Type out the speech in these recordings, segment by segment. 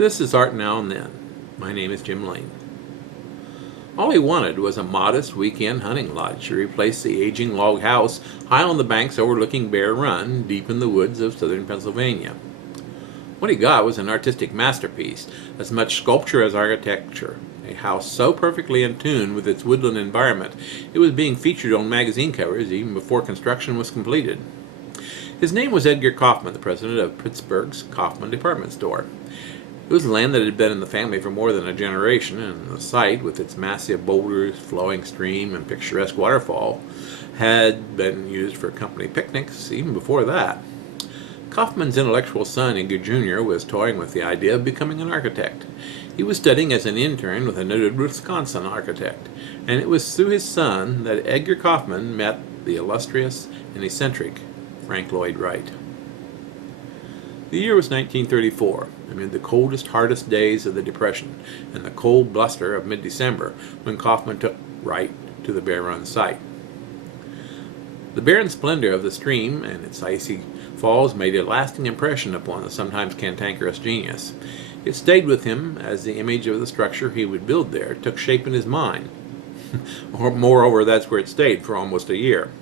This is Art Now and Then. My name is Jim Lane. All he wanted was a modest weekend hunting lodge to replace the aging log house high on the banks overlooking Bear Run, deep in the woods of southern Pennsylvania. What he got was an artistic masterpiece, as much sculpture as architecture. A house so perfectly in tune with its woodland environment, it was being featured on magazine covers even before construction was completed. His name was Edgar Kaufman, the president of Pittsburgh's Kaufman Department Store. It was land that had been in the family for more than a generation, and the site, with its massive boulders, flowing stream, and picturesque waterfall, had been used for company picnics even before that. Kaufman's intellectual son, Edgar Jr., was toying with the idea of becoming an architect. He was studying as an intern with a noted Wisconsin architect, and it was through his son that Edgar Kaufman met the illustrious and eccentric Frank Lloyd Wright. The year was 1934, amid the coldest, hardest days of the Depression and the cold bluster of mid-December, when Kaufman took Wright to the Bear Run site. The barren splendor of the stream and its icy falls made a lasting impression upon the sometimes cantankerous genius. It stayed with him as the image of the structure he would build there took shape in his mind. Moreover, that's where it stayed for almost a year.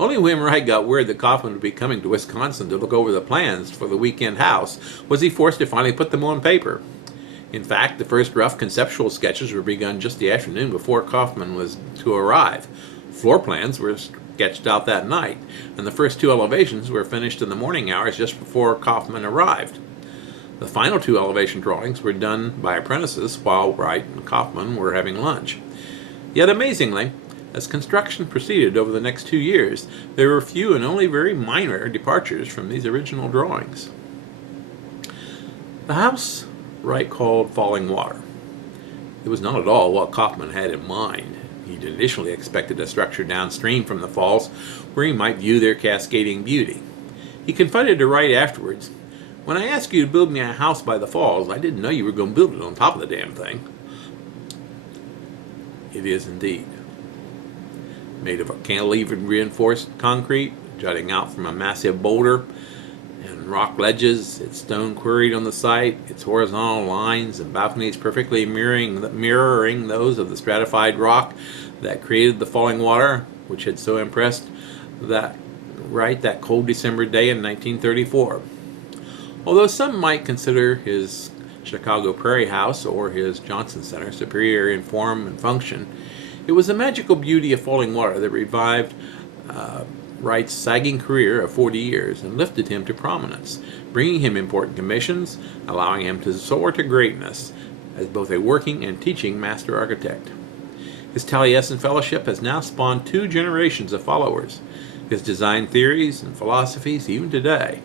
Only when Wright got word that Kaufman would be coming to Wisconsin to look over the plans for the weekend house was he forced to finally put them on paper. In fact, the first rough conceptual sketches were begun just the afternoon before Kaufman was to arrive. Floor plans were sketched out that night, and the first two elevations were finished in the morning hours just before Kaufman arrived. The final two elevation drawings were done by apprentices while Wright and Kaufman were having lunch. Yet amazingly, as construction proceeded over the next 2 years, there were few and only very minor departures from these original drawings. The house Wright called Falling Water. It was not at all what Kaufman had in mind. He'd initially expected a structure downstream from the falls where he might view their cascading beauty. He confided to Wright afterwards, "When I asked you to build me a house by the falls, I didn't know you were going to build it on top of the damn thing." It is indeed. Made of a cantilever-reinforced concrete, jutting out from a massive boulder and rock ledges, its stone quarried on the site, its horizontal lines and balconies perfectly mirroring those of the stratified rock that created the falling water, which had so impressed Wright that cold December day in 1934. Although some might consider his Chicago Prairie House or his Johnson Center superior in form and function, it was the magical beauty of falling water that revived Wright's sagging career of 40 years and lifted him to prominence, bringing him important commissions, allowing him to soar to greatness as both a working and teaching master architect. His Taliesin Fellowship has now spawned 2 generations of followers. His design theories and philosophies, even today,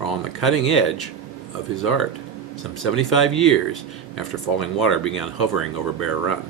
are on the cutting edge of his art, some 75 years after Falling Water began hovering over Bear Run.